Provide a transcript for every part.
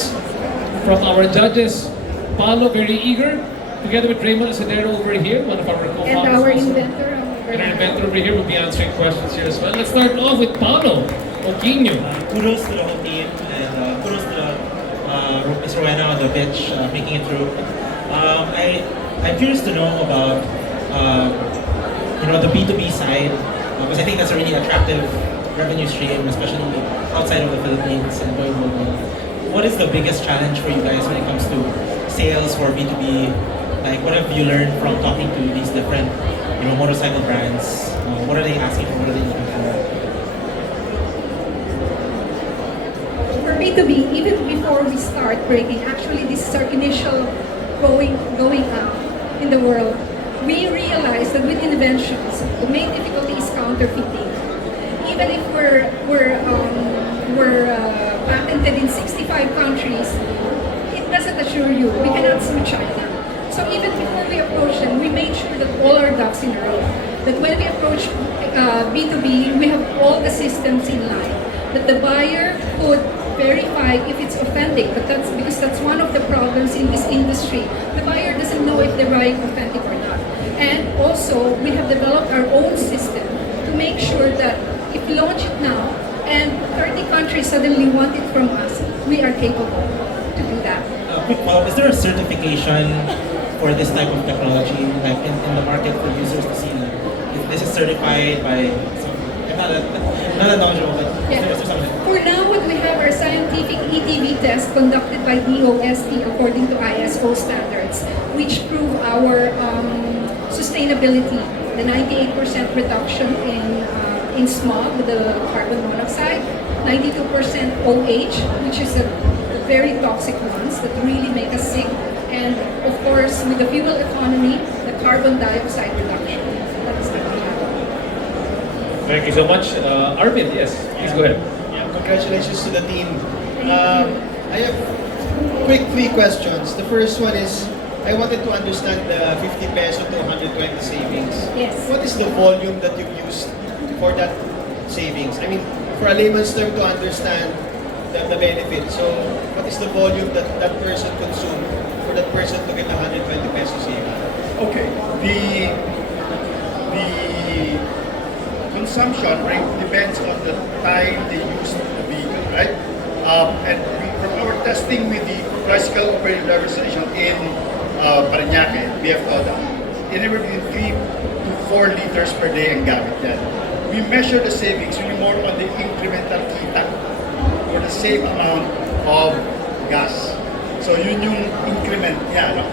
questions from our judges. Paolo, very eager, together with Raymond Asadero over here, one of our co-founders. And our also. inventor. And our inventor over here will be answering questions here as well. Let's start off with Paolo Oquino. Kudos to the whole team, and kudos to Ms. Rowena on the pitch, making it through. I'm curious to know about the B2B side, because I think that's a really attractive revenue stream, especially outside of the Philippines and going global. What is the biggest challenge for you guys when it comes to sales for B2B? Like, what have you learned from talking to these different, motorcycle brands? What are they asking for? What are they looking for? For B2B, even before we start breaking, actually this is our initial going out in the world. We realized that with inventions, the main difficulty is counterfeiting. Even if we're patented in 65 countries, it doesn't assure you. We cannot sue China. So even before we approach them, we made sure that all our ducks in a row. That when we approach B2B, we have all the systems in line. That the buyer could verify if it's authentic, but that's one of the problems in this industry. The buyer doesn't know if they're buying authentic or not. And also, we have developed our own system to make sure that if we launch it now and 30 countries suddenly want it from us, we are capable to do that. Quick follow-up, is there a certification for this type of technology, like in the market for users to see if this is certified by some, I'm not knowledgeable, but is there something? For now, what we have are scientific ETV tests conducted by DOST according to ISO standards, which prove our sustainability, the 98% reduction in smog, the carbon monoxide, 92% OH, which is the very toxic ones that really make us sick, and of course, with the fuel economy, the carbon dioxide reduction. That's the key. Thank you so much. Arvind, yes, please go ahead. Congratulations to the team. I have quick 3 questions. The first one is, I wanted to understand the 50 peso to 120 savings. Yes. What is the volume that you've used for that savings? I mean, for a layman's term to understand the benefit. So, what is the volume that that person consumed for that person to get 120 peso savings? Okay. The consumption rate depends on the time they use the vehicle, right? From our testing with the Bicycle Operating Driver Station in Parañaque, BF Toda, anywhere between 3 to 4 liters per day ang gamit yan. We measure the savings really more on the incremental kita for the same amount of gas. So yun yung increment niya. No?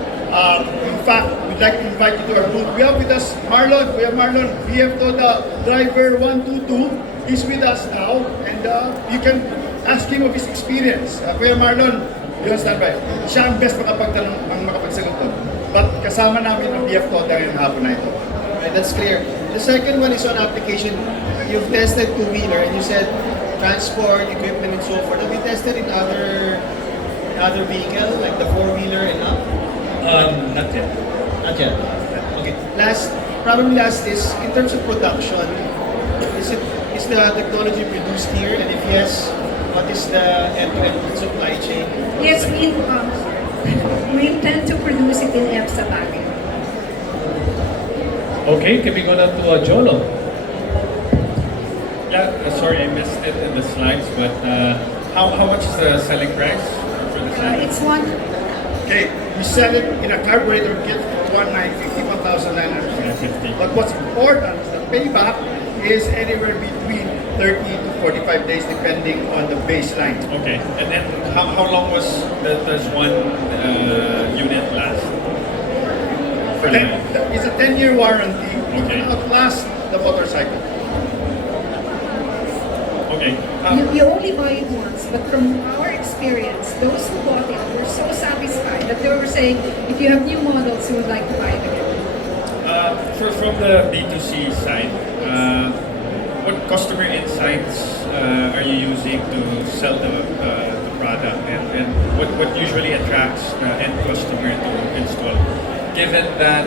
In fact, we'd like to invite you to our booth. We have with us Marlon. We have Marlon, BF Toda driver 122. He's with us now, and you can ask him of his experience. Kuya Marlon, you stand by. Siya ang best makapagtanong, makapagsagot doon. But kasama namin ang BF Toda ngayong hapon na ito. Right, that's clear. The second one is on application. You've tested two-wheeler and you said transport, equipment, and so forth. Have you tested in other vehicle, like the four-wheeler and up? Not yet. Not yet. Okay. Last is in terms of production. Is the technology produced here? And if yes, what is the end-to-end supply chain? Yes, we intend to produce it in EPSA Baguio. Okay, can we go down to Jolo? Yeah, sorry, I missed it in the slides, but how much is the selling price for the sandal? It's one. Okay, we sell it in a carburetor kit for 1,950. But what's important is the payback is anywhere between 30 to 45 days depending on the baseline. Okay, and then how long does one unit last? For It's a 10-year warranty. Okay. It will outlast the motorcycle. Okay. You only buy it once, but from our experience, those who bought it were so satisfied that they were saying, if you have new models, you would like to buy it again. From the B2C side, what customer insights are you using to sell the product, and what usually attracts the end customer to install? Given that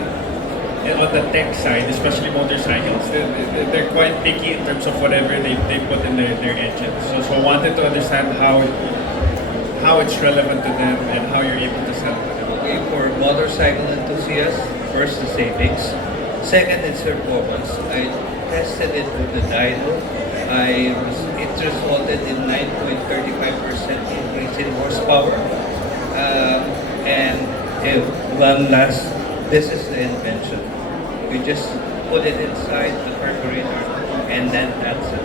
on the tech side, especially motorcycles, they're quite picky in terms of whatever they put in their engines. So I wanted to understand how how it's relevant to them and how you're able to sell to them. Okay, for motorcycle enthusiasts, first the savings. Second is performance. I tested it with the dyno. It resulted in 9.35% increase in horsepower. And one last, this is the invention. We just put it inside the carburetor and then that's it.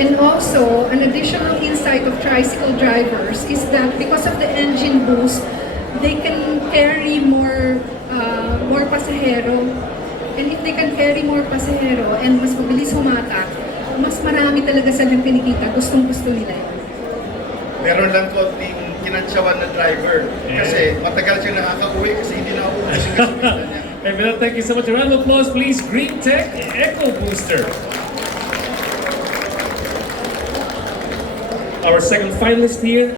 And also, an additional insight of tricycle drivers is that because of the engine boost, they can carry more pasahero. And if they can carry more pasahero and mas mabilis humatak, mas marami talaga silang kinikita. Gustong-gusto nila yun. Meron lang konting kinansyawan na driver kasi matagal siya nakaka-uwi kasi hindi na ubus yung gasolina niya. And with that, thank you so much. A round of applause, please. Green Tech Eco Booster. Our second finalist here